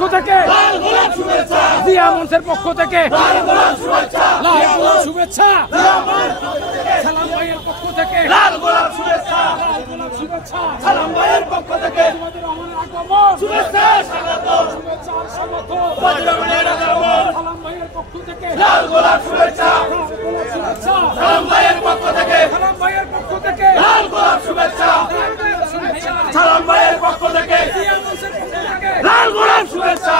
পক্ষ থেকে জিয়া মঞ্চের পক্ষ থেকে লাল গোলাপ শুভেচ্ছা সালাম ভাইয়ের পক্ষ থেকে লাল গোলাপ শুভেচ্ছা সালাম ভাইয়ের পক্ষ থেকে শুভেচ্ছা স্বাগত সালাম ভাইয়ের পক্ষ থেকে লাল গোলাপ শুভেচ্ছা সালাম ভাইয়ের পক্ষ থেকে লাল গোলাপ শুভেচ্ছা সালাম ভাইয়ের পক্ষ থেকে লাল গোলাপ শুভেচ্ছা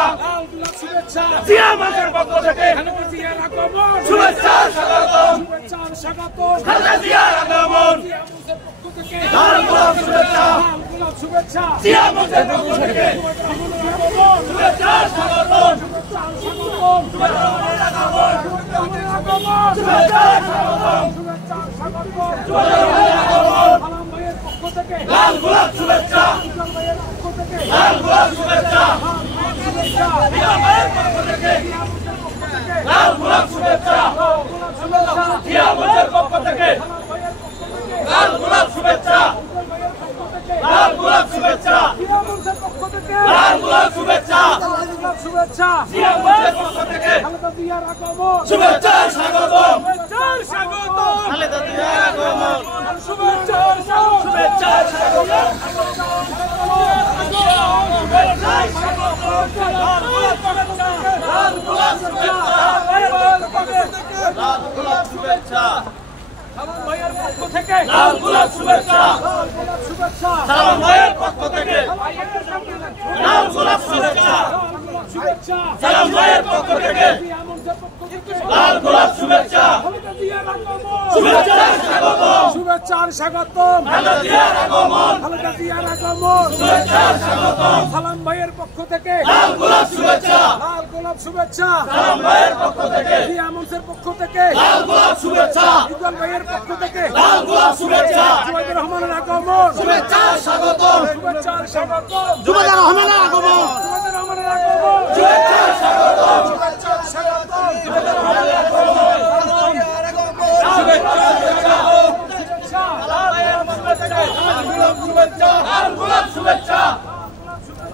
জিয়া মঞ্চের পক্ষ থেকে শুভেচ্ছা স্বাগত খালেদা জিয়ার আগমন লাল গোলাপ শুভেচ্ছা জিয়া মঞ্চের পক্ষ থেকে শুভেচ্ছা স্বাগত লাল গোলাপ শুভেচ্ছা লাল গোলাপ শুভেচ্ছা জিয়া মঞ্চের পক্ষ থেকে লাল গোলাপ শুভেচ্ছা জিয়া মঞ্চের পক্ষ থেকে লাল গোলাপ শুভেচ্ছা লাল গোলাপ শুভেচ্ছা লাল গোলাপ শুভেচ্ছা জিয়া মঞ্চের পক্ষ থেকে শুভেচ্ছা স্বাগত খালেদা জিয়ার আগমন শুভেচ্ছা স্বাগত সালাম ভাইয়ের পক্ষ থেকে লাল গোলাপ শুভেচ্ছা সালাম ভাইয়ের পক্ষ থেকে লাল গোলাপ শুভেচ্ছা সালাম ভাইয়ের পক্ষ থেকে লাল গোলাপ শুভেচ্ছা শুভেচ্ছার স্বাগতম খালেদা জিয়ার আগমন শুভেচ্ছার স্বাগতম সালাম ভাইয়ের পক্ষ থেকে লাল গোলাপ শুভেচ্ছা সালাম ভাইয়ের পক্ষ থেকে জিয়া মঞ্চের পক্ষ থেকে লাল গোলাপ শুভেচ্ছা ইকবাল ভাইয়ের পক্ষ থেকে লাল গোলাপ শুভেচ্ছা জুবাইদুর রহমানের আগমন শুভেচ্ছার স্বাগতম জুবাইদুর রহমানের